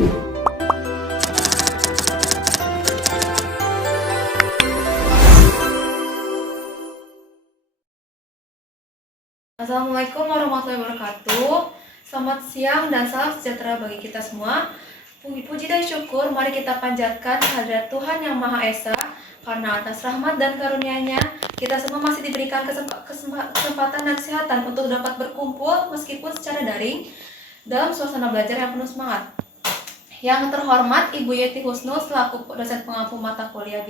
Assalamualaikum warahmatullahi wabarakatuh. Selamat siang dan salam sejahtera bagi kita semua. Puji dan syukur mari kita panjatkan kehadirat Tuhan Yang Maha Esa, karena atas rahmat dan karunia-Nya kita semua masih diberikan kesempatan dan kesehatan untuk dapat berkumpul meskipun secara daring dalam suasana belajar yang penuh semangat. Yang terhormat Ibu Yeti Husnul selaku dosen pengampu mata kuliah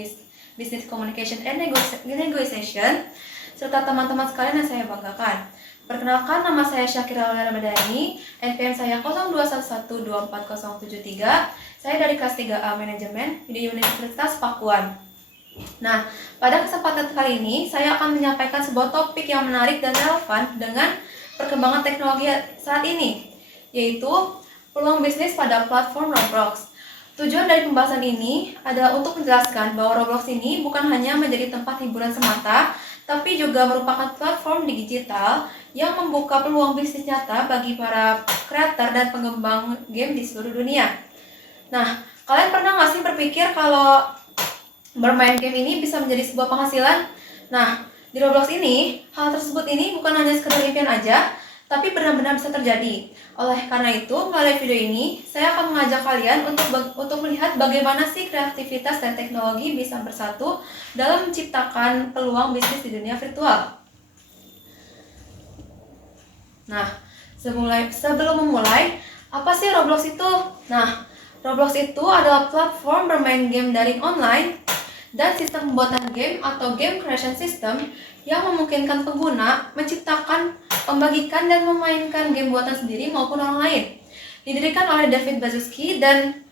Business Communication and Negotiation, serta teman-teman sekalian yang saya banggakan. Perkenalkan, nama saya Syakira Ramadhani, NPM saya 0211240073. Saya dari kelas 3A Manajemen di Universitas Pakuan. Nah, pada kesempatan kali ini saya akan menyampaikan sebuah topik yang menarik dan relevan dengan perkembangan teknologi saat ini, yaitu peluang bisnis pada platform Roblox. Tujuan dari pembahasan ini adalah untuk menjelaskan bahwa Roblox ini bukan hanya menjadi tempat hiburan semata, tapi juga merupakan platform digital yang membuka peluang bisnis nyata bagi para kreator dan pengembang game di seluruh dunia. Nah, kalian pernah nggak sih berpikir kalau bermain game ini bisa menjadi sebuah penghasilan? Nah, di Roblox ini, hal tersebut ini bukan hanya sekedar impian aja, tapi benar-benar bisa terjadi. Oleh karena itu, melalui video ini, saya akan mengajak kalian untuk melihat bagaimana sih kreativitas dan teknologi bisa bersatu dalam menciptakan peluang bisnis di dunia virtual. Nah, sebelum memulai, apa sih Roblox itu? Nah, Roblox itu adalah platform bermain game daring online dan sistem pembuatan game atau game creation system yang memungkinkan pengguna menciptakan, membagikan, dan memainkan game buatan sendiri maupun orang lain. Didirikan oleh David Baszucki dan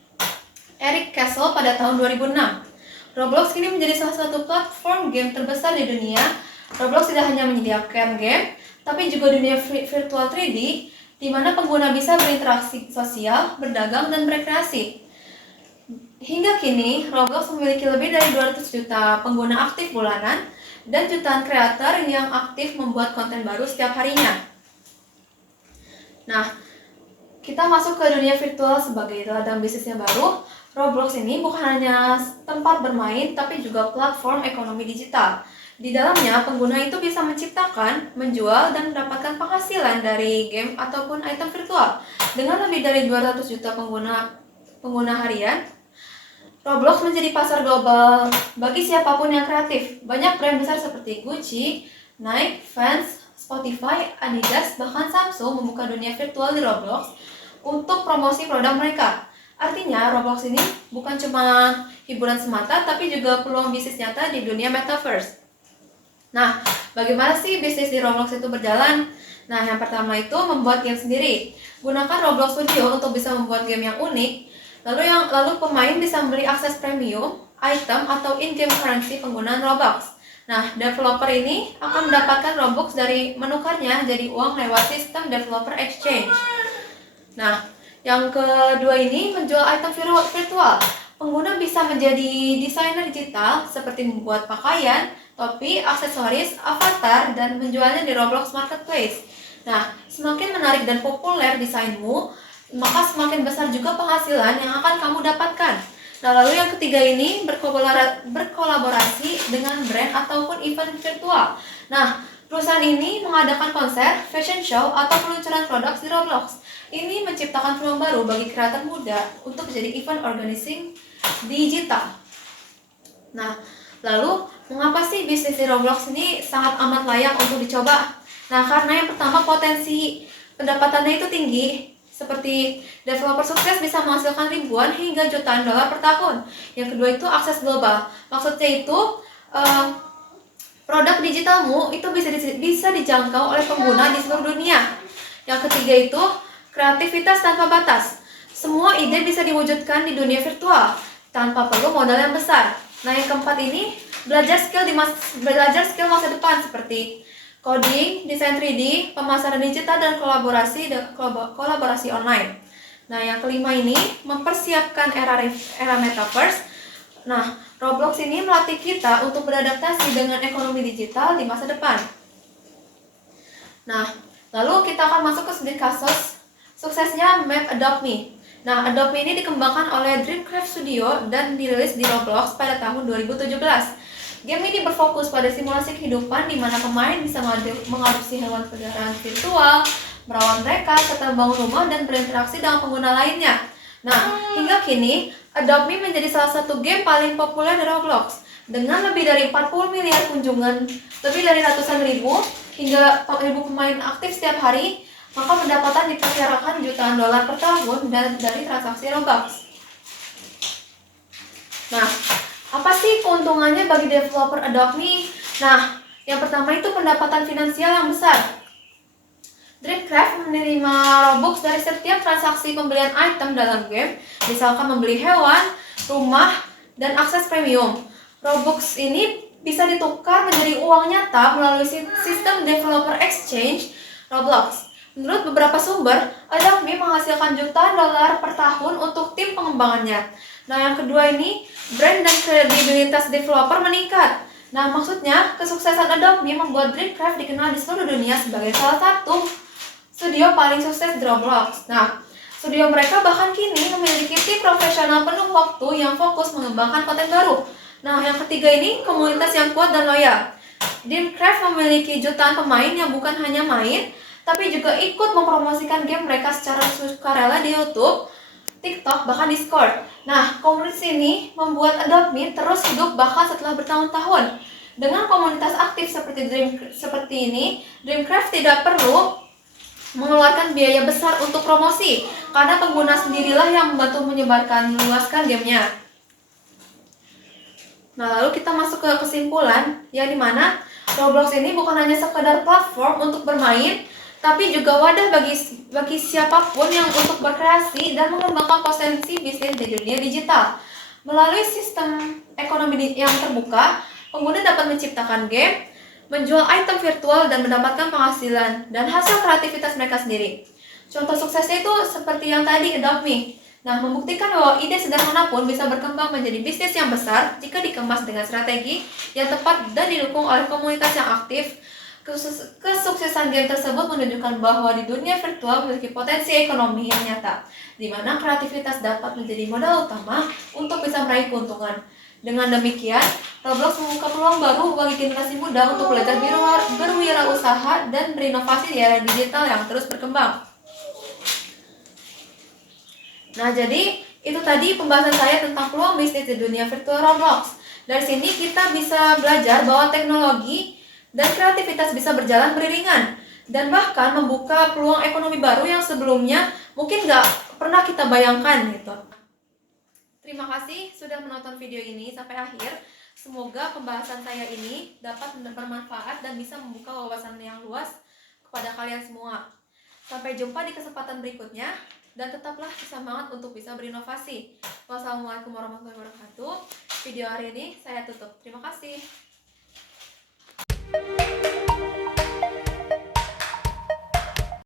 Eric Castle pada tahun 2006. Roblox kini menjadi salah satu platform game terbesar di dunia. Roblox tidak hanya menyediakan game, tapi juga dunia virtual 3D, di mana pengguna bisa berinteraksi sosial, berdagang, dan berekreasi. Hingga kini, Roblox memiliki lebih dari 200 juta pengguna aktif bulanan dan jutaan kreator yang aktif membuat konten baru setiap harinya. Nah, kita masuk ke dunia virtual sebagai ladang bisnis yang baru. Roblox ini bukan hanya tempat bermain, tapi juga platform ekonomi digital. Di dalamnya, pengguna itu bisa menciptakan, menjual, dan mendapatkan penghasilan dari game ataupun item virtual. Dengan lebih dari 200 juta pengguna harian, Roblox menjadi pasar global bagi siapapun yang kreatif. Banyak brand besar seperti Gucci, Nike, Vans, Spotify, Adidas, bahkan Samsung membuka dunia virtual di Roblox untuk promosi produk mereka. Artinya, Roblox ini bukan cuma hiburan semata, tapi juga peluang bisnis nyata di dunia metaverse. Nah, bagaimana sih bisnis di Roblox itu berjalan? Nah, yang pertama itu membuat game sendiri. Gunakan Roblox Studio untuk bisa membuat game yang unik. Lalu pemain bisa membeli akses premium, item, atau in-game currency penggunaan Robux. Nah, developer ini akan mendapatkan Robux dari menukarnya jadi uang lewat sistem developer exchange. Nah, yang kedua ini menjual item virtual. Pengguna bisa menjadi desainer digital seperti membuat pakaian, topi, aksesoris, avatar, dan menjualnya di Roblox Marketplace. Nah, semakin menarik dan populer desainmu, maka semakin besar juga penghasilan yang akan kamu dapatkan. Nah, lalu yang ketiga ini berkolaborasi dengan brand ataupun event virtual. Nah, perusahaan ini mengadakan konser, fashion show, atau peluncuran produk di Roblox. Ini menciptakan peluang baru bagi kreator muda untuk menjadi event organizing digital. Nah, lalu mengapa sih bisnis di Roblox ini sangat amat layak untuk dicoba? Nah, karena yang pertama potensi pendapatannya itu tinggi. Seperti developer sukses bisa menghasilkan ribuan hingga jutaan dolar per tahun. Yang kedua itu akses global. Maksudnya itu produk digitalmu itu bisa dijangkau oleh pengguna di seluruh dunia. Yang ketiga itu kreativitas tanpa batas. Semua ide bisa diwujudkan di dunia virtual tanpa perlu modal yang besar. Nah, yang keempat ini belajar skill masa depan seperti coding, desain 3D, pemasaran digital, dan kolaborasi online. Nah, yang kelima ini mempersiapkan era metaverse. Nah, Roblox ini melatih kita untuk beradaptasi dengan ekonomi digital di masa depan. Nah, lalu kita akan masuk ke studi kasus suksesnya Map Adopt Me. Nah, Adobe ini dikembangkan oleh Dreamcraft Studio dan dirilis di Roblox pada tahun 2017. Game ini berfokus pada simulasi kehidupan di mana pemain bisa mengadopsi hewan peliharaan virtual, merawat mereka, serta membangun rumah dan berinteraksi dengan pengguna lainnya. Nah, hingga kini, Adobe menjadi salah satu game paling populer di Roblox. Dengan lebih dari 40 miliar kunjungan, lebih dari ratusan ribu, hingga 4.000 pemain aktif setiap hari, maka pendapatan diperkirakan jutaan dolar per tahun dari transaksi Robux. Nah, apa sih keuntungannya bagi developer Adobe? Nah, yang pertama itu pendapatan finansial yang besar. Dreamcraft menerima Robux dari setiap transaksi pembelian item dalam game, misalkan membeli hewan, rumah, dan akses premium. Robux ini bisa ditukar menjadi uang nyata melalui sistem developer exchange Roblox. Menurut beberapa sumber, Adobe menghasilkan jutaan dolar per tahun untuk tim pengembangannya. Nah, yang kedua ini, brand dan kredibilitas developer meningkat. Nah, maksudnya, kesuksesan Adobe membuat Dreamcraft dikenal di seluruh dunia sebagai salah satu studio paling sukses di Roblox. Nah, studio mereka bahkan kini memiliki tim profesional penuh waktu yang fokus mengembangkan konten baru. Nah, yang ketiga ini, komunitas yang kuat dan loyal. Dreamcraft memiliki jutaan pemain yang bukan hanya main, tapi juga ikut mempromosikan game mereka secara sukarela di YouTube, TikTok, bahkan Discord. Nah, komunitas ini membuat Adobe terus hidup bahkan setelah bertahun-tahun. Dengan komunitas aktif seperti ini, Dreamcraft tidak perlu mengeluarkan biaya besar untuk promosi, karena pengguna sendirilah yang membantu menyebarkan luaskan gamenya. Nah, lalu kita masuk ke kesimpulan, yang dimana Roblox ini bukan hanya sekedar platform untuk bermain, tapi juga wadah bagi siapapun yang untuk berkreasi dan mengembangkan potensi bisnis di dunia digital. Melalui sistem ekonomi yang terbuka, pengguna dapat menciptakan game, menjual item virtual, dan mendapatkan penghasilan dan hasil kreativitas mereka sendiri. Contoh suksesnya itu seperti yang tadi, Adobe. Nah, membuktikan bahwa ide sederhana pun bisa berkembang menjadi bisnis yang besar jika dikemas dengan strategi yang tepat dan didukung oleh komunitas yang aktif. Kesuksesan game tersebut menunjukkan bahwa di dunia virtual memiliki potensi ekonomi yang nyata, di mana kreativitas dapat menjadi modal utama untuk bisa meraih keuntungan. Dengan demikian, Roblox membuka peluang baru bagi generasi muda untuk belajar berwirausaha dan berinovasi di era digital yang terus berkembang. Nah, jadi itu tadi pembahasan saya tentang peluang bisnis di dunia virtual Roblox. Dari sini kita bisa belajar bahwa teknologi dan kreativitas bisa berjalan beriringan dan bahkan membuka peluang ekonomi baru yang sebelumnya mungkin nggak pernah kita bayangkan gitu. Terima kasih sudah menonton video ini sampai akhir. Semoga pembahasan saya ini dapat bermanfaat dan bisa membuka wawasan yang luas kepada kalian semua. Sampai jumpa di kesempatan berikutnya dan tetaplah semangat untuk bisa berinovasi. Wassalamualaikum warahmatullahi wabarakatuh. Video hari ini saya tutup. Terima kasih.